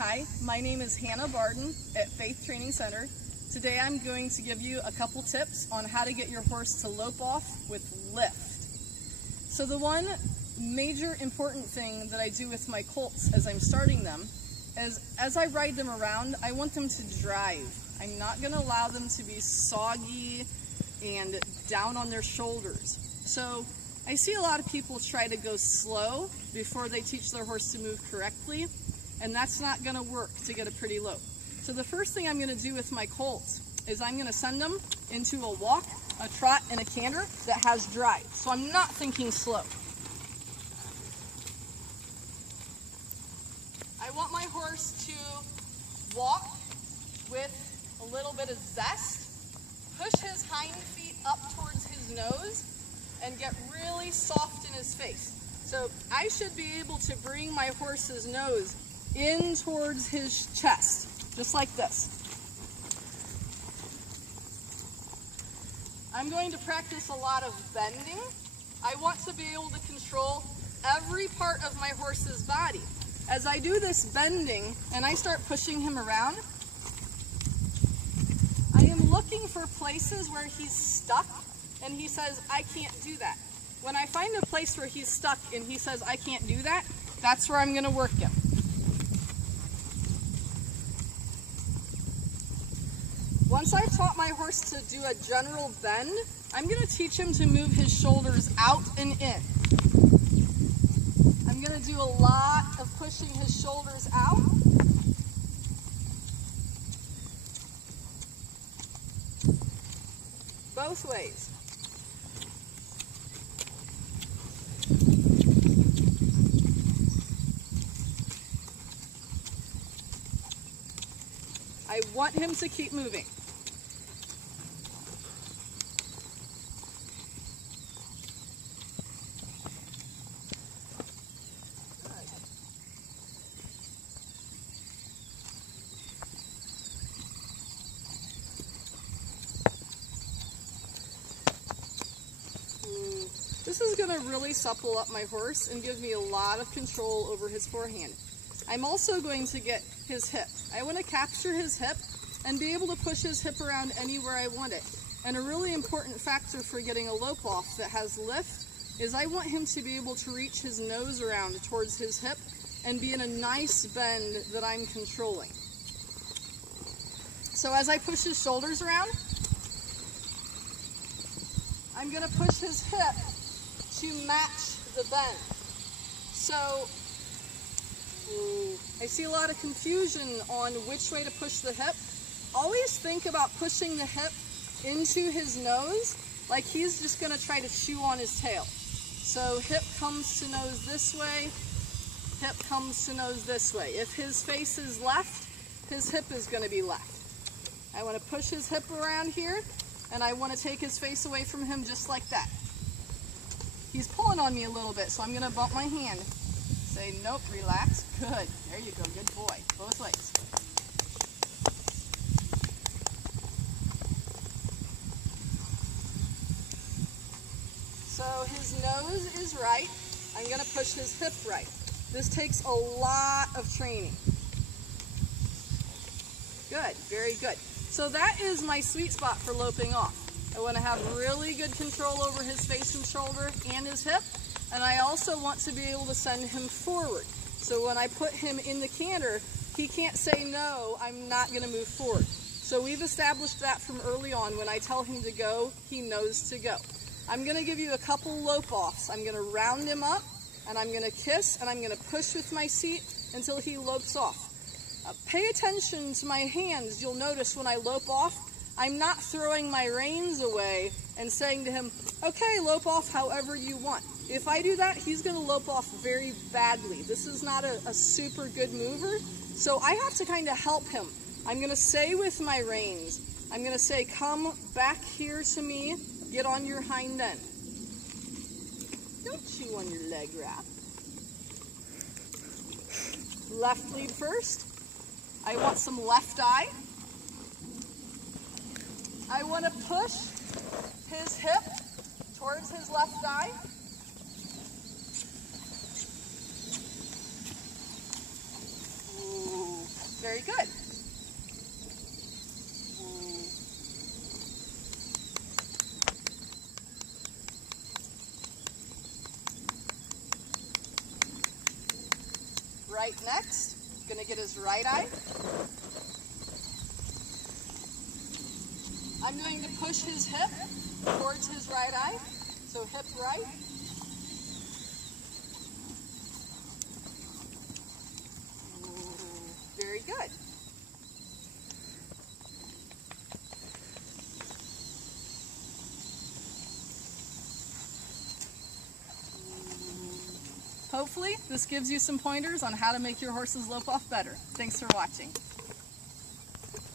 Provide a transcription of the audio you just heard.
Hi, my name is Hannah Barden at Faith Training Center. Today I'm going to give you a couple tips on how to get your horse to lope off with lift. So the one major important thing that I do with my colts as I'm starting them is as I ride them around, I want them to drive. I'm not going to allow them to be soggy and down on their shoulders. So I see a lot of people try to go slow before they teach their horse to move correctly, and that's not going to work to get a pretty lope. So the first thing I'm going to do with my colts is I'm going to send them into a walk, a trot, and a canter that has drive. So I'm not thinking slow. I want my horse to walk with a little bit of zest, push his hind feet up towards his nose, and get really soft in his face. So I should be able to bring my horse's nose in towards his chest, just like this. I'm going to practice a lot of bending. I want to be able to control every part of my horse's body. As I do this bending and I start pushing him around, I am looking for places where he's stuck and he says, I can't do that. When I find a place where he's stuck and he says, I can't do that, that's where I'm going to work him. Once I've taught my horse to do a general bend, I'm going to teach him to move his shoulders out and in. I'm going to do a lot of pushing his shoulders out. Both ways. I want him to keep moving. This is going to really supple up my horse and give me a lot of control over his forehand. I'm also going to get his hip. I want to capture his hip and be able to push his hip around anywhere I want it. And a really important factor for getting a lope off that has lift is I want him to be able to reach his nose around towards his hip and be in a nice bend that I'm controlling. So as I push his shoulders around, I'm going to push his hip to match the bend. So I see a lot of confusion on which way to push the hip. Always think about pushing the hip into his nose like he's just going to try to chew on his tail. So hip comes to nose this way, hip comes to nose this way. If his face is left, his hip is going to be left. I want to push his hip around here, and I want to take his face away from him just like that. He's pulling on me a little bit, so I'm going to bump my hand. Say, nope, relax. Good. There you go. Good boy. Both ways. So his nose is right. I'm going to push his hip right. This takes a lot of training. Good. Very good. So that is my sweet spot for loping off. I want to have really good control over his face and shoulder and his hip. And I also want to be able to send him forward. So when I put him in the canter, he can't say, no, I'm not going to move forward. So we've established that from early on. When I tell him to go, he knows to go. I'm going to give you a couple lope offs. I'm going to round him up, and I'm going to kiss, and I'm going to push with my seat until he lopes off. Pay attention to my hands. You'll notice when I lope off, I'm not throwing my reins away and saying to him, okay, lope off however you want. If I do that, he's going to lope off very badly. This is not a super good mover, so I have to kind of help him. I'm going to say with my reins, I'm going to say, come back here to me, get on your hind end. Don't chew on your leg wrap. Left lead first. I want some left eye. I want to push his hip towards his left eye. Ooh. Very good. Right next, gonna get his right eye. I'm going to push his hip towards his right eye. So hip right. Very good. Hopefully, this gives you some pointers on how to make your horses lope off better. Thanks for watching.